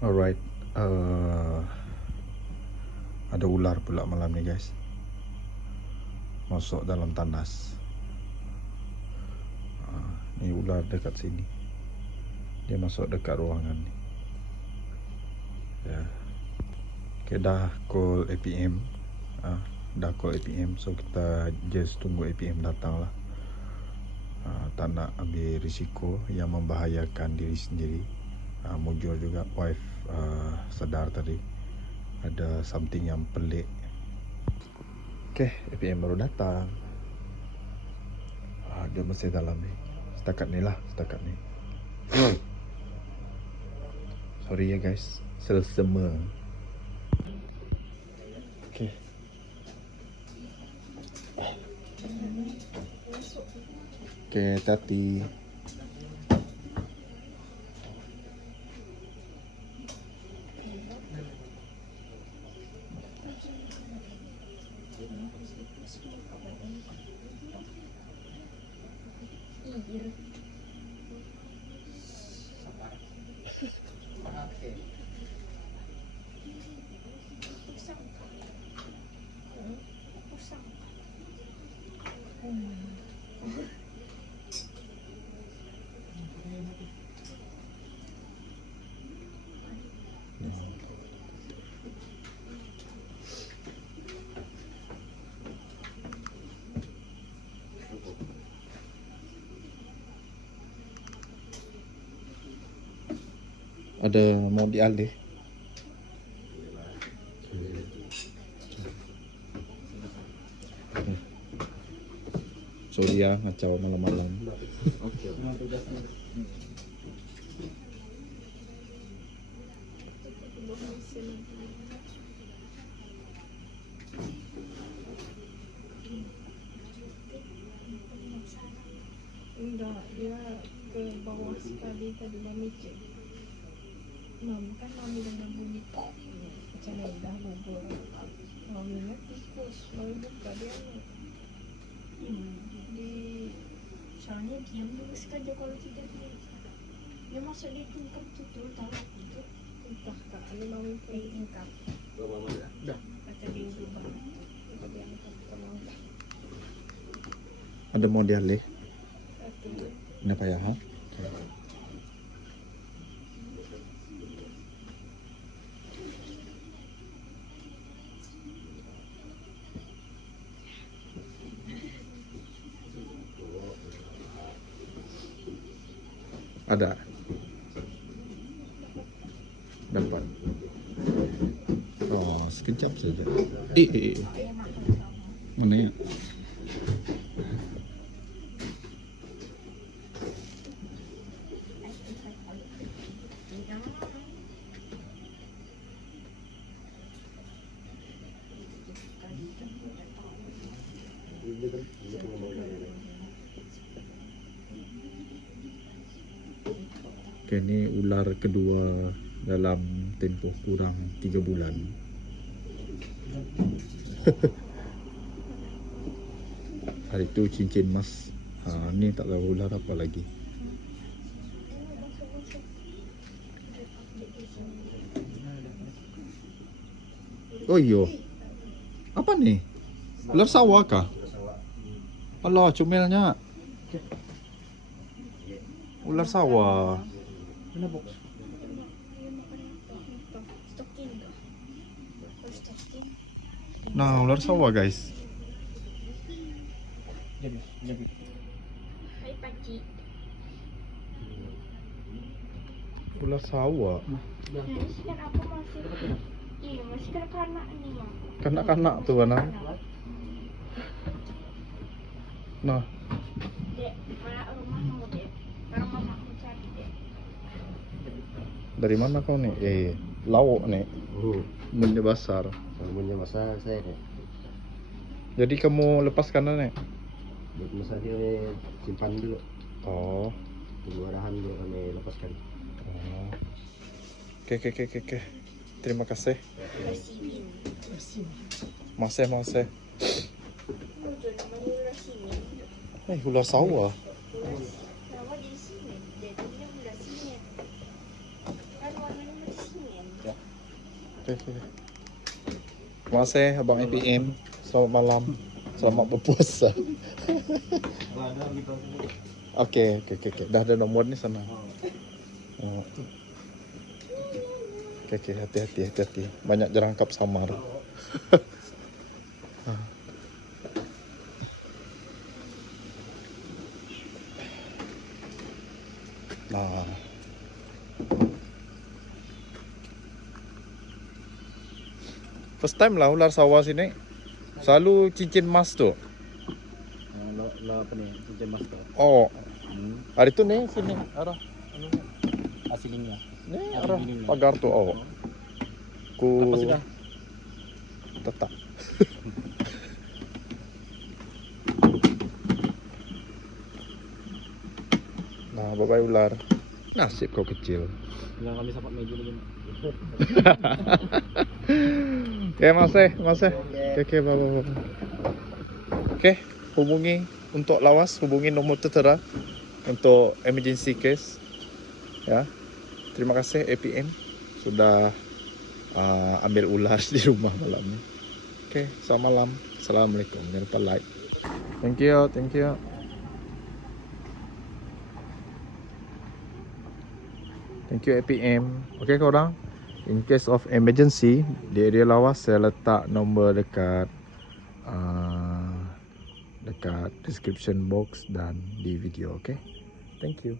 Alright, ada ular pula malam ni guys, masuk dalam tandas. Ni ular dekat sini, dia masuk dekat ruangan ni. Ya. Okay, dah call APM, so kita just tunggu APM datang lah. Tak nak ambil risiko yang membahayakan diri sendiri. Mujur juga wife sedar tadi ada something yang pelik. Okay, APM baru datang. Dia masih dalam ni. Setakat ni. Sorry ya guys, selsema. Okay. Okay, hati-hati. Ada mau dialih. Sorry ya, ngacau malam-malam. Enggak, dia ke bawah sekali tadi mami cek. Mami kan mami dengan bunyi pop macam ni dah bubur. Mami ingat tikus, mami buka dia di soalnya diam dulu saja kalau tidak dia masuk di tingkap tutul tahu itu entah kak ini mami pergi tingkap dah kata dia ubah kata dia angkat sama Ada mau dialih. Kenapa ya? Ada. Dapat. Oh, sekejap saja. Mana ya? Okay, ini ular kedua dalam tempoh kurang 3 bulan. Hari itu cincin emas. Ni tak tahu ular apa lagi. Oh iyo. Apa nih? Ular sawah kah? Alah, comelnya. Ular sawah. Nah, ular sawah guys. Hai pakcik. Ular sawah. Ini kan aku masih iya masih kanak-kanak nih ya. Kanak-kanak tuh anak. Nah, Dek, mana rumahmu dek? Sekarang mama aku cari dek. dari mana kau nih? Lauk nih. Bunda besar. Bunda besar saya deh. Jadi kamu lepaskan nih? Buat masa dia simpan dulu. Oh. Tunggu arahan dia kami lepaskan. Oh. Oke. Terima kasih. Masih. Ular sawah. Sawah di sini. Dia ular sini. Kan warnanya di sini. Okay. Terima kasih Abang APM. Selamat malam. Selamat berpuasa. Okey. Dah ada nombor ni sana. Oh. Okey, hati-hati. Banyak jerangkap samar. Nah. First time lah ular sawah sini. Selalu cincin emas tu. Lo apa nih? Cincin mas tuh. Oh, hari tu ni sini arah Aslinya. ni Hari arah ini ni. pagar tu. Oh. Ku Apa sudah? tetap. Nah, bye-bye ular. Nasib kau kecil. Yang kami sempat meja lagi. Okay, masih. Okay, bye. Okay, hubungi untuk lawas, hubungi nombor tertera untuk emergency case. Ya, terima kasih APM sudah ambil ular di rumah malam ni. Okay, selamat malam. Assalamualaikum. Jangan lupa like. Thank you. Thank you APM. Okay korang, in case of emergency di area lawas saya letak nombor dekat dekat description box dan di video. Okay, thank you.